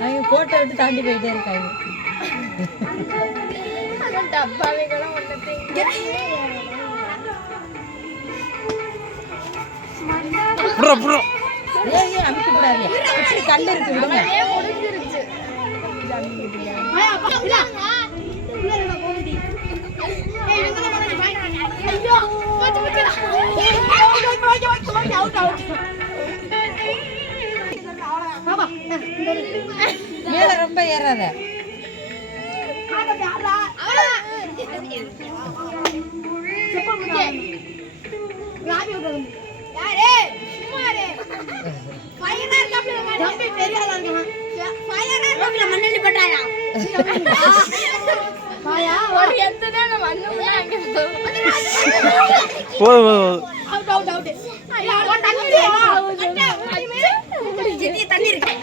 அவங்க கோட்டை விட்டு தாண்டி போயிட்டே இருக்காங்க. டப்பாவைகளும் ஒன்று அமுக்க கூடாது. கல் இருக்கு விடுங்க. முடிஞ்சிருச்சு. மேல ரொம்ப ஏறாத. தண்ணி இருக்கு.